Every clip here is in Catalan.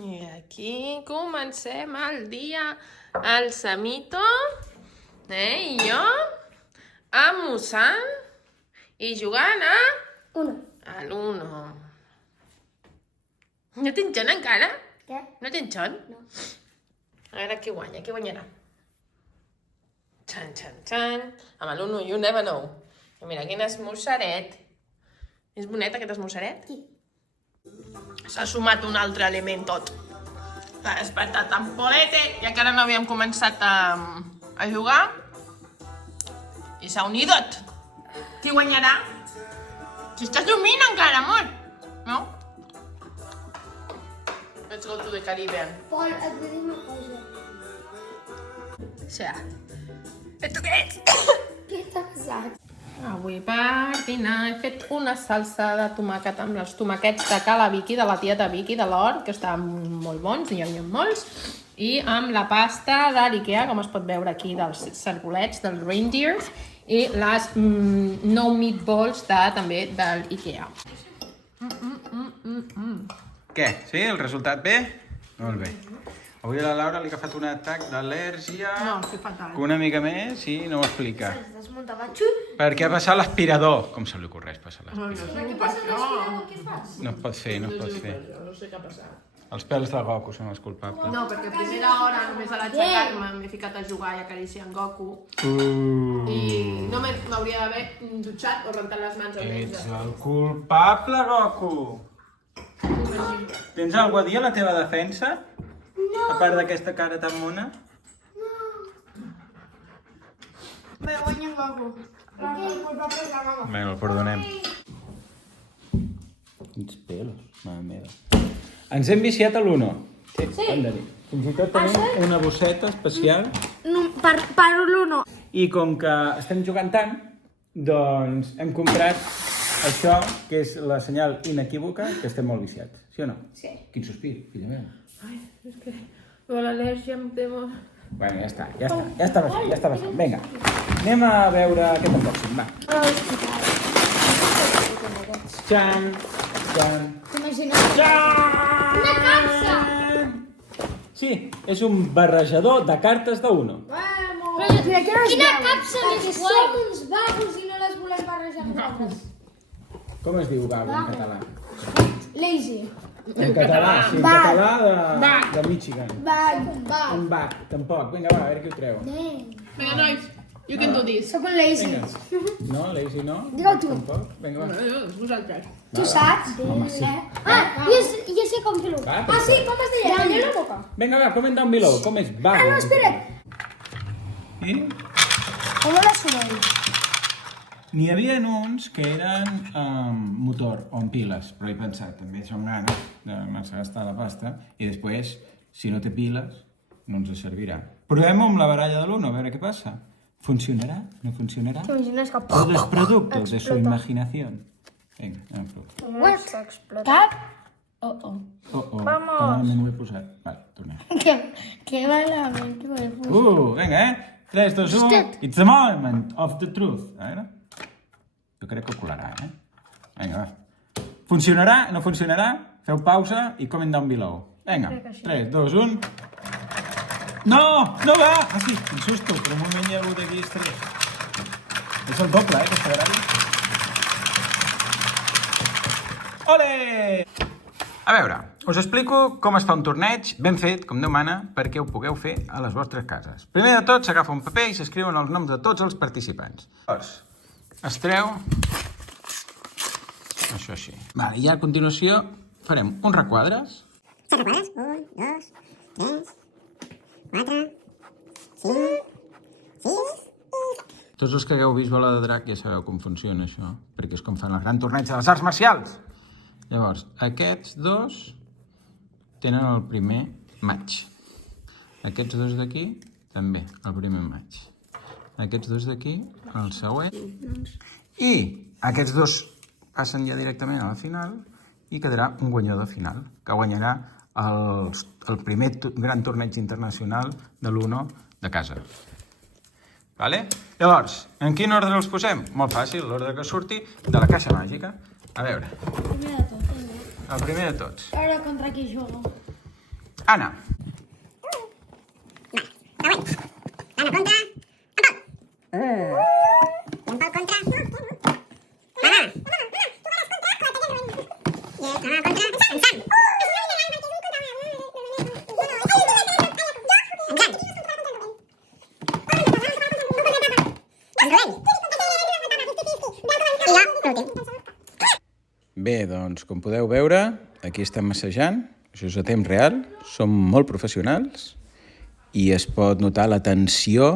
I aquí comencem el dia. El Samito, i jo, almoçant i jugant a l'Uno. No tens xon encara? Què? No tens xon? No. A veure qui guanya, qui guanyarà. Xan, xan, xan. Amb l'Uno you never know. I mira, quin esmorçaret. És bonet aquest esmorçaret? Sí. S'ha sumat un altre element tot. S'ha despertat amb polete i encara no havíem començat a jugar. I s'ha unidot. Qui guanyarà? Si estàs dormint encara, amor. No? Let's go to the Caribbean. Pol, et vull dir una cosa. O sea, ¿esto qué es? Què t'ha passat? Avui per dinar he fet una salsa de tomàquet amb els tomàquets de Cala Vicky, de la tieta Vicky, de l'Or, que estan molt bons, n'hi havia molts, i amb la pasta de l'Ikea, com es pot veure aquí, dels cervolets, dels reindeers, i les no meatballs també de l'Ikea. Què? Sí? El resultat bé? Molt bé. Avui a la Laura li ha agafat un atac d'al·lèrgia. No, estic fatal. Una mica més, sí, no ho explica. Es desmuntava. Xut! Perquè ha passat l'aspirador. Com se li ocorreix passar l'aspirador? Però què passa amb l'aspirador? Què fas? No es pot fer, no es pot fer. No sé què ha passat. Els pèls de Goku són els culpables. No, perquè a primera hora només a l'aixecar-me m'he ficat a jugar i acariciar en Goku. I no m'hauria d'haver dutxat o rentat les mans almenys. Ets el culpable, Goku! Tens alguna a dir a la teva defensa? A part d'aquesta cara tan mona? Me guanya en Goku. El culpable és la mama. Bé, el perdonem. Quins pelos, mare meva. Ens hem viciat a l'Uno. Sí. Fins i tot tenim una bosseta especial. No, per l'Uno. I com que estem jugant tant, doncs hem comprat això, que és la senyal inequívoca, que estem molt viciats. Sí o no? Sí. Quin sospir, filla meva. Ai, és que l'al·lèrgia em té molt... Bueno, ja està passant. Vinga, anem a veure què t'emboxin, va. A l'hospital. Txan, txan, T'imagines? txan! Una capsa! Sí, és un barrejador de cartes d'Uno. Quina capsa més guai! Som uns vagos i no les volem barrejar nosaltres. Com es diu vago en català? Lazy. En català, sí, en català de Michigan. Bag. Un bag, tampoc. Vinga, va, a veure qui ho treu. Vinga, nois, you can do this. Sóc un lazy. Vinga. No, lazy no? Digue-ho tu. Tampoc. Vinga, va. És vosaltres. Tu saps? Home, sí. Ja sé com fer-ho. Va, Ah, sí? Com es deia? Talla la boca. Vinga, va, comment down below. Com és vago? Ah, no, espera't. I Com la soroll? n'hi havia uns que eren amb motor o amb piles, però he pensat, també són ganes de començar a gastar la pasta i després, si no té piles, no ens servirà. Provem-ho amb la baralla de l'Uno, a veure què passa. ¿Funcionará? ¿No funcionará? T'imagines que... Todo es producto de su imaginación. Venga, anem a provar. No s'explota. Cap? Oh, que malament ho he posat. Vale, tornem. Que malament que ho he posat. Vinga, 3, 2, 1. It's the moment of the truth. A veure. Jo crec que colarà, Vinga, va. Funcionarà? No funcionarà? Feu pausa i comment down below. Vinga, 3, 2, 1. No! No va! Ah, sí, quin susto, però un moment hi ha hagut aquí estrès. És el doble, aquesta gràcia. Ole! A veure, us explico com es fa un torneig ben fet, com Déu mana, perquè ho pugueu fer a les vostres cases. Primer de tot, s'agafa un paper i s'escriuen els noms de tots els participants. Llavors, es treu això així. Vale, i a continuació farem uns requadres. 7 requadres. 1, 2, 3, 4, 5, 6... Tots els que hagueu vist Bola de Drac ja sabeu com funciona això, perquè és com fan el gran torneig de les arts marcials. Llavors, aquests dos tenen el primer maig. Aquests dos d'aquí també, el primer maig. Aquests dos d'aquí, el següent. I aquests dos passen ja directament a la final i quedarà un guanyador final, que guanyarà el primer gran torneig internacional de l'Uno de casa. Vale? Llavors, en quin ordre els posem? Molt fàcil, l'ordre que surti de la caixa màgica. A veure, Primer de tot, el primer de tots. A veure contra qui jugo. Anna. Següent. Anna contra en Pol. I en Pol contra Anna. I Anna contra en Sam. Bé, doncs, com podeu veure, aquí estem massejant, això és a temps real, som molt professionals i es pot notar la tensió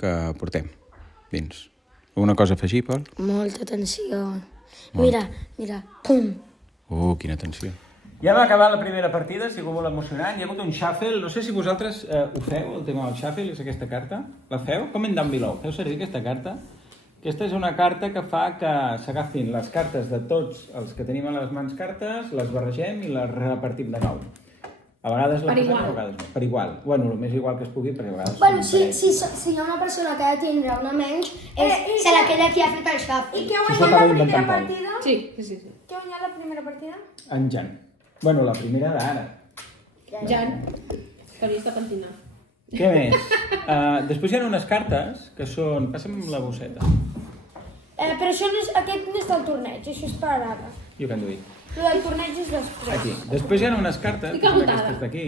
que portem dins. Alguna cosa a afegir, Pol? Molta tensió. Mira, pum. Quina tensió. Ja hem acabat la primera partida, ha sigut molt emocionant. Hi ha hagut un shuffle, no sé si vosaltres ho feu, el tema del shuffle, és aquesta carta. La feu? Comment down below. Feu servir aquesta carta? Aquesta és una carta que fa que s'agafin les cartes de tots els que tenim a les mans cartes, les barregem i les repartim de nou. A vegades la posem, a vegades no. Per igual. Bueno, el més igual que es pugui, perquè a vegades... Bueno, si hi ha una persona que ha de tindre una menys, se la queda qui ha fet el shuffle. I qui ha guanyat la primera partida? Sí. Qui ha guanyat la primera partida? En Jan. Bueno, la primera d'ara. Jan, que hauries de pentinar. Què més? Després hi ha unes cartes que són... Passa'm la bosseta. Però això no és, aquest no és del torneig, això és per ara. You can do it. Però el torneig és després. Aquí. Després hi ha unes cartes, aquestes d'aquí,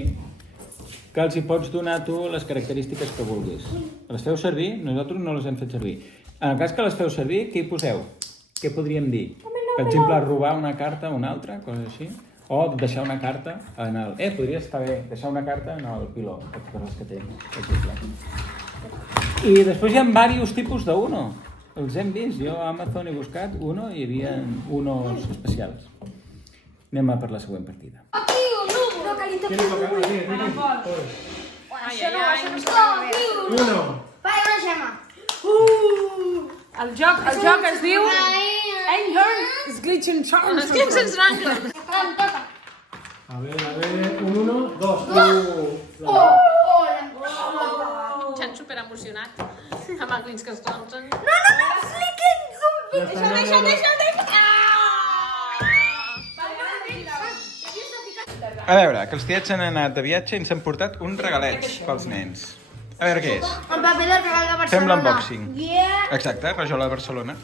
que els hi pots donar tu les característiques que vulguis. Les feu servir? Nosaltres no les hem fet servir. En el cas que les feu servir, què hi poseu? Què podríem dir? Per exemple, robar una carta a una altra, coses així. O deixar una carta en el... podria estar bé, deixar una carta en el piló, coses que té, per exemple. I després hi ha diversos tipus d'uno. Els hem vist, jo a Amazon he buscat uno i hi havia unos especials. Anem a per la següent partida. Aquí, no, que li toqui Això no. Uno. Va, una gema. El joc es diu Einhorn Glitchen Charms. Glitchen Charms. A ver, un 1, 2. Jan superemocionat. Amb el Glitchen Charms. Deixa. A veure, que els tiets han anat de viatge i ens han portat un regalet pels nens. A veure què és. El paper del regal de Barcelona. Fem l'unboxing. Yeah. Exacte, rajola de Barcelona.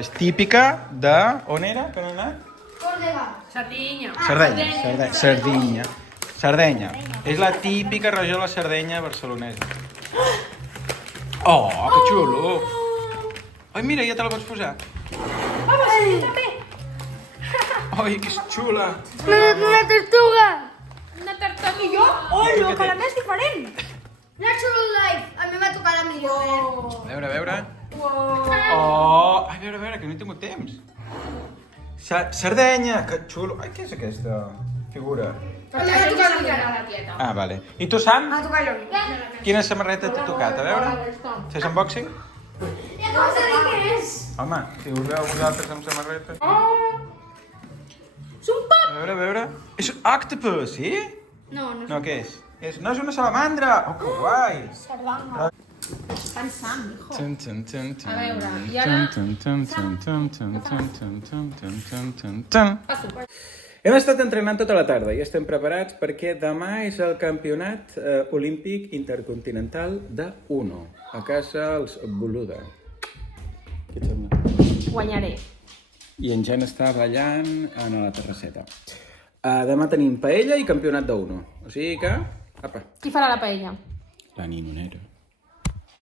És típica de... On era? Que no ha anat? Còrdega. Sardenya. Sardenya. És la típica rajola sardenya barcelonesa. Oh, que xulo! Ai, mira, ja te la pots posar. Ai, que és xula! Una tortuga. Una tartaruga. I jo, olo, que la meva és diferent. Natural Life. A mi m'ha tocat la millor. A veure. Oh, a veure, que no he tingut temps. Sardenya, que xulo. Ai, què és aquesta figura? A mi m'ha tocat la millor. Ah, vale. I tu, Sam? M'ha tocat la Quina samarreta t'ha tocat? A veure. Fes unboxing? Ja com s'ha dit què és? Home, si us veu vosaltres amb samarreta. És un pop. A veure. És un octopus, sí? No. No, què és? No, és una salamandra! Oh, que guai! Sardana. Pensant, hijo. A veure, i ara- Hem estat entrenant tota la tarda i estem preparats perquè demà és el campionat olímpic intercontinental de Uno, a casa els Boluda. Què et sembla? Guanyaré. I en Jan està ballant a la terrasseta. Demà tenim paella i campionat d'Uno. O sigui que... Apa, Qui farà la paella? la ninonera.